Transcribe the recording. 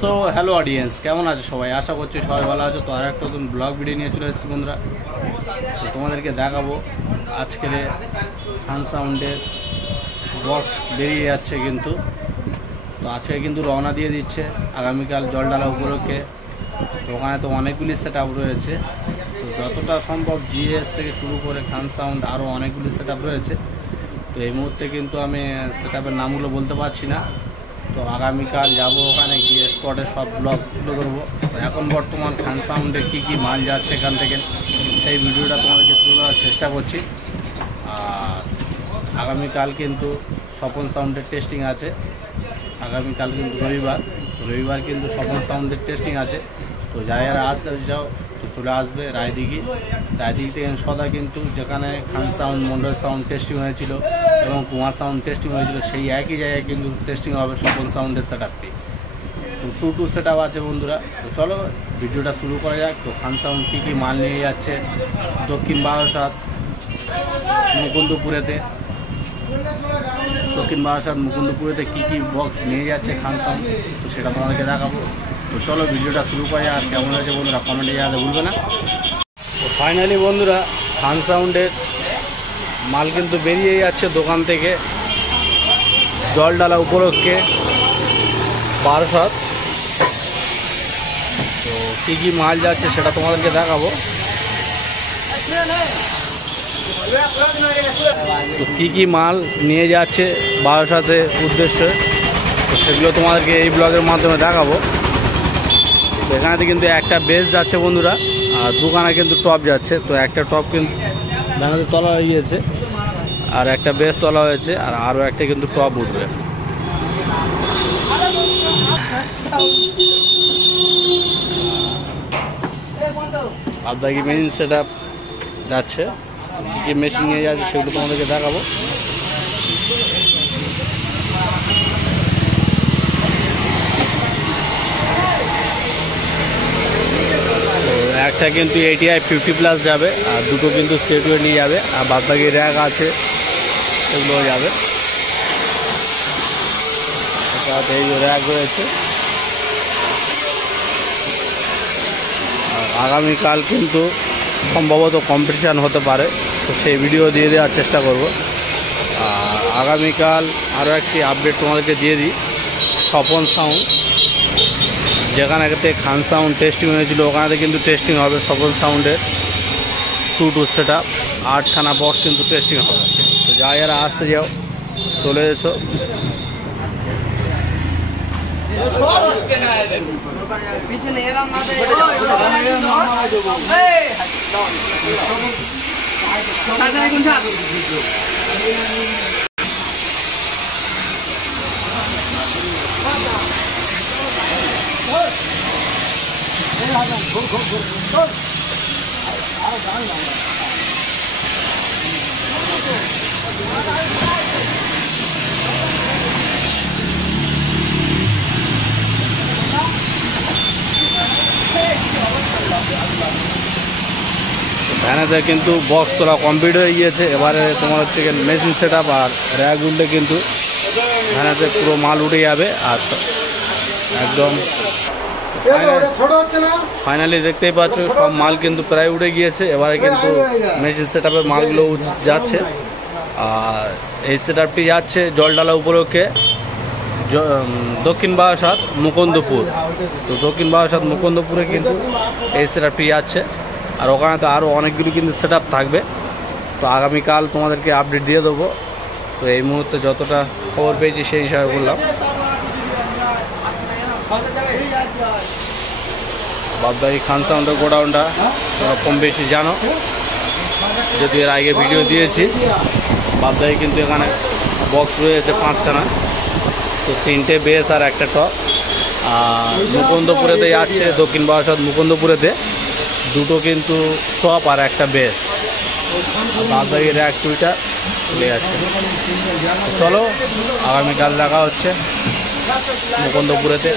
So hello audience, কেমন আছো সবাই? আশা করছি সবাই ভালো আছো। তো আর একটা নতুন ব্লগ ভিডিও নিয়ে চলে এসেছি বন্ধুরা। তো তোমাদেরকে দেখাবো আজকের ফান সাউন্ডের বক্স বেরিয়ে যাচ্ছে কিন্তু। তো আজকে কিন্তু রওনা দিয়ে দিচ্ছে আগামীকাল জলডালা উপলক্ষে। তো ওখানে তো অনেকগুলি সেট আপ রয়েছে। তো যতটা সম্ভব জিএস থেকে শুরু করে খান সাউন্ড আরও অনেকগুলি সেট আপ রয়েছে। তো এই মুহূর্তে কিন্তু আমি সেট আপের নামগুলো বলতে পারছি না। তো আগামীকাল যাব, ওখানে গিয়ে স্পটে সব ব্লগ তুলে ধরবো। তো এখন বর্তমান খান সাউন্ডে কী কী মাল যাচ্ছে এখান থেকে, সেই ভিডিওটা তোমাদেরকে তুলে ধরার চেষ্টা করছি। আর আগামীকাল কিন্তু স্বপন সাউন্ডের টেস্টিং আছে। আগামীকাল কিন্তু রবিবার কিন্তু স্বপন সাউন্ডের টেস্টিং আছে। তো যারা আসতে যাও তো চলে আসবে রায়দিঘি থেকে সদা কিন্তু যেখানে খান সাউন্ড, মন্ডল সাউন্ড টেস্টিং হয়েছিল এবং কুমার সাউন্ড টেস্টিং হয়েছিল, সেই একই জায়গায় কিন্তু টেস্টিং হবে স্বপন সাউন্ডের সেট আপটি। তো টু সেট আপ আছে বন্ধুরা। তো চলো ভিডিওটা শুরু করা যাক। তো খান সাউন্ড কী কী মাল নিয়ে যাচ্ছে দক্ষিণ বারাসাত মুকুন্দপুরেতে কী কী বক্স নিয়ে যাচ্ছে খান সাউন্ড, তো সেটা তোমাদেরকে দেখাবো। তো চলো ভিডিওটা শুরু করা যাক। কেমন হয়েছে বন্ধুরা কমেন্টে জানাতে ভুলবে না। তো ফাইনালি বন্ধুরা খান সাউন্ডের মাল কিন্তু বেরিয়ে যাচ্ছে দোকান থেকে জলডালা উপলক্ষে বারাসাত। তো কী কী মাল যাচ্ছে সেটা তোমাদেরকে দেখাবো। তো কী কী মাল নিয়ে যাচ্ছে বারাসাতের উদ্দেশ্যে, তো সেগুলো তোমাদেরকে এই ব্লগের মাধ্যমে দেখাবো। এখানে কিন্তু একটা বেস যাচ্ছে বন্ধুরা, আর দুখানা কিন্তু টপ যাচ্ছে। তো একটা টপ কিন্তু ব্যানাতে তোলা হয়ে গিয়েছে, আর একটা বেস তোলা হয়েছে, আর আরও একটা কিন্তু টপ উঠবে। আপনাকে মেশিন সেট আপ যাচ্ছে, কী কী মেশিন নিয়ে যাচ্ছে সেগুলো তোমাদেরকে দেখাবো। একটা কিন্তু ATI 50+ যাবে, আর দুটো কিন্তু সেট হয়ে নিয়ে যাবে, আর বাদবাকি র্যাক আছে এগুলো যাবে। এই র্যাক রয়েছে। আর আগামীকাল কিন্তু সম্ভবত কম্পিটিশান হতে পারে, তো সেই ভিডিও দিয়ে দেওয়ার চেষ্টা করব। আর আগামীকাল আরও একটি আপডেট তোমাদেরকে দিয়ে দিই, স্বপন সাউন্ড যেখানে খান সাউন্ড টেস্টিং হয়েছিল ওখানে কিন্তু টেস্টিং হবে স্বপন সাউন্ডের টু সেট আপ 8খানা বক্স কিন্তু টেস্টিং হবে। তো যারা আসতে যাও চলে এসো। ভ্যানেতে কিন্তু বক্স তোলা কমপ্লিট হয়ে গিয়েছে। এবারে তোমার হচ্ছে মেশিন সেট আপ আর র্যাক উঠলে কিন্তু ভ্যানেতে পুরো মাল উঠে যাবে। আর একদম ফাইনালি দেখতেই পাচ্ছ সব মাল কিন্তু প্রায় উঠে গিয়েছে। এবারে কিন্তু মেশিন সেট আপের মালগুলো যাচ্ছে। আর এই সেট আপটি যাচ্ছে জলডালা উপলক্ষে দক্ষিণ বারাসাত মুকুন্দপুর। তো দক্ষিণ বারাসাত মুকুন্দপুরে কিন্তু এই সেট আপটি যাচ্ছে। আর ওখানে তো আরও অনেকগুলো কিন্তু সেট আপ থাকবে। তো আগামীকাল তোমাদেরকে আপডেট দিয়ে দেবো। তো এই মুহূর্তে যতটা খবর পেয়েছি সেই হিসাবে বললাম। বাদবাকি খান সাউন্ডের গোডাউনটা কম বেশি জানো, যেহেতু এর আগে ভিডিও দিয়েছি। বাদবাকি কিন্তু এখানে বক্স রয়েছে 5খানা, তো 3টে বেস আর একটা টপ। আর মুকুন্দপুরেতে যাচ্ছে দক্ষিণ বারাসাত মুকুন্দপুরেতে দুটো কিন্তু টপ আর একটা বেস। বাদবাকি র্যাক টুইটা চলে যাচ্ছে। চলো আগামীকাল দেখা হচ্ছে মুকুন্দপুরেতে।